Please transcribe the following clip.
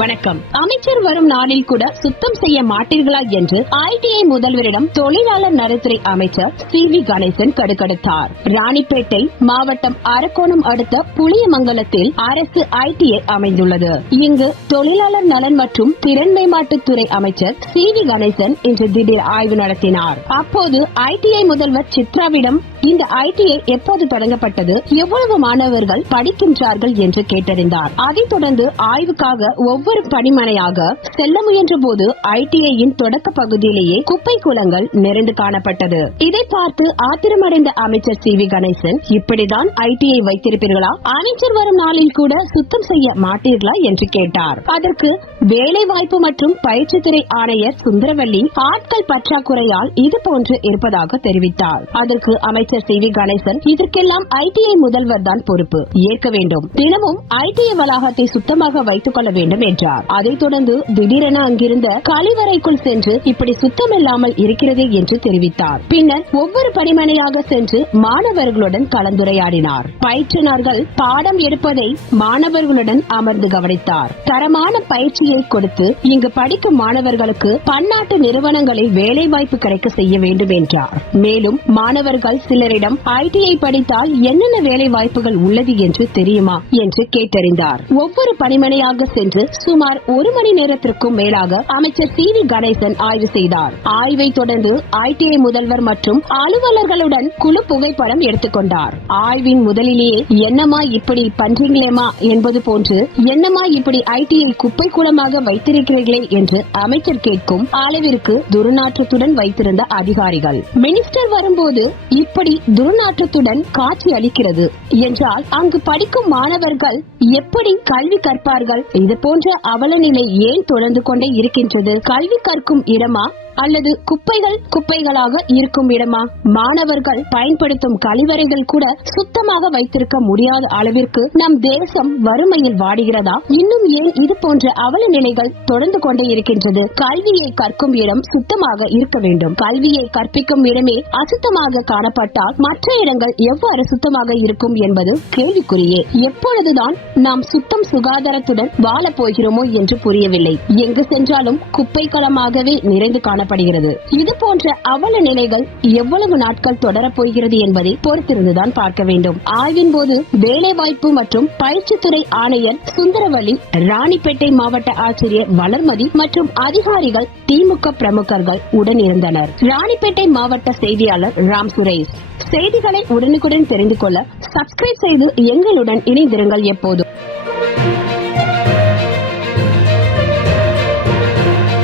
வணக்கம். அமைச்சர் வரும் நாளில் கூட சுத்தம் செய்ய மாட்டீர்களா என்று ஐடிஐ முதல்வரிடம் தொழிலாளர் நலத்துறை அமைச்சர் சி.வி. கணேசன் கடுகடுத்தார். ராணிப்பேட்டை மாவட்டம் அரக்கோணம் அடுத்த புளியமங்கலத்தில் அரசு ஐடிஐ அமைந்துள்ளது. இங்கு தொழிலாளர் நலன் மற்றும் திறன் மேம்பாட்டுத்துறை அமைச்சர் சி.வி. கணேசன் இன்று திடீர் ஆய்வு நடத்தினார். அப்போது ஐடிஐ முதல்வர் சித்ராவிடம் இந்த ஐடிஐ எப்போது தொடங்கப்பட்டது, எவ்வளவு மாணவர்கள் படிக்கின்றார்கள் என்று கேட்டறிந்தார். அதைத் தொடர்ந்து ஆய்வுக்காக ஒவ்வொரு பணிமனையாக செல்ல முயன்ற போது ஐடிஐயின் தொடக்க பகுதியிலேயே குப்பை குளங்கள் நிறைந்து காணப்பட்டது. இதை பார்த்து ஆத்திரமடைந்த அமைச்சர் சி.வி. கணேசன், இப்படிதான் ஐடிஐ வைத்திருப்பீர்களா? அமைச்சர் வரும் நாளில் கூட சுத்தம் செய்ய மாட்டீர்களா என்று கேட்டார். அதற்கு வேலை வாய்ப்பு மற்றும் பயிற்சித்துறை ஆணையர் சுந்தரவல்லி ஆட்கள் பற்றாக்குறையால் இதுபோன்று இருப்பதாக தெரிவித்தார். அதற்கு அமைச்சர் சி.வி. கணேசன், இதற்கெல்லாம் ஐடிஐ முதல்வர் தான் பொறுப்பு ஏற்க வேண்டும். தினமும் ஐடிஐ வளாகத்தை சுத்தமாக வைத்துக் கொள்ள வேண்டும் என்றார். அதைத் தொடர்ந்து திடீரென அங்கிருந்த கழிவறைக்குள் சென்று இப்படி சுத்தம் இல்லாமல் இருக்கிறது என்று தெரிவித்தார். பின்னர் ஒவ்வொரு பணிமனையாக சென்று மாணவர்களுடன் கலந்துரையாடினார். பயிற்றுனர்கள் பாடம் எடுப்பதை மாணவர்களுடன் அமர்ந்து கவனித்தார். தரமான பயிற்சியை கொடுத்து இங்கு படிக்கும் மாணவர்களுக்கு பன்னாட்டு நிறுவனங்களில் வேலை வாய்ப்பு கிடைக்க செய்ய வேண்டும் என்றார். மேலும் மாணவர்கள் சிலரிடம் ஐடிஐ படித்தால் என்னென்ன வேலை வாய்ப்புகள் உள்ளது என்று தெரியுமா என்று கேட்டறிந்தார். ஒவ்வொரு பணிமனையாக சென்று சுமார் 1 மணி நேரத்திற்கும் மேலாக அமைச்சர் சி.வி. கணேசன் ஆய்வு செய்தார். ஆய்வை தொடர்ந்து ஐடிஐ முதல்வர் மற்றும் அலுவலர்களுடன் குழு புகைப்படம் எடுத்துக்கொண்டார். ஆய்வின் முதலிலேயே என்னமா இப்படி பண்றீங்களேமா என்பது போன்று என்னமா இப்படி ஐடிஐ குப்பை கூடமாக வைத்திருக்கிறீர்களே என்று அமைச்சர் கேட்கும் அளவிற்கு துர்நாற்றத்துடன் வைத்திருந்த அதிகாரிகள். மினிஸ்டர் வரும்போது இப்படி துர்நாற்றத்துடன் காட்சி அளிக்கிறது என்றால் அங்கு படிக்கும் மாணவர்கள் எப்படி கல்வி கற்பார்கள்? இது போன்ற அவல நிலை ஏன் தொடர்ந்து கொண்டே இருக்கின்றது? கல்வி கற்கும் இடமா அல்லது குப்பைகளாக இருக்கும் இடமா? மாணவர்கள் பயன்படுத்தும் கழிவறைகள் கூட சுத்தமாக வைத்திருக்க முடியாத அளவிற்கு நம் தேசம் வறுமையில் வாடுகிறதா? இன்னும் ஏன் இது போன்ற அவல நிலைகள் தொடர்ந்து கொண்டே இருக்கின்றது? கல்வியை கற்கும் இடம் சுத்தமாக இருக்க வேண்டும். கல்வியை கற்பிக்கும் இடமே அசுத்தமாக காணப்பட்டால் மற்ற இடங்கள் எவ்வாறு சுத்தமாக இருக்கும் என்பது கேள்விக்குறியே. எப்பொழுதுதான் நாம் சுத்தம் சுகாதாரத்துடன் வாழ போகிறோமோ என்று புரியவில்லை. எங்கு சென்றாலும் குப்பை களமாகவே நிறைந்து காணப்படுகிறது. இது போன்ற அவல நிலைகள் எவ்வளவு நாட்கள் தொடரப் போகிறது என்பதை பொறுத்திருந்துதான் பார்க்க வேண்டும். ஆய்வின் போது வேலைவாய்ப்பு மற்றும் பயிற்சித்துறை ஆணையர் சுந்தரவல்லி, ராணிப்பேட்டை மாவட்ட ஆட்சியர் வளர்மதி மற்றும் அதிகாரிகள், திமுக பிரமுகர்கள் உடன் இருந்தனர். ராணிப்பேட்டை மாவட்ட செய்தியாளர் ராம் சுரேஷ். செய்திகளை உடனுக்குடன் தெரிந்து கொள்ள சப்ஸ்கிரைப் செய்து எங்களுடன் இணைந்திருங்கள் எப்போதும்.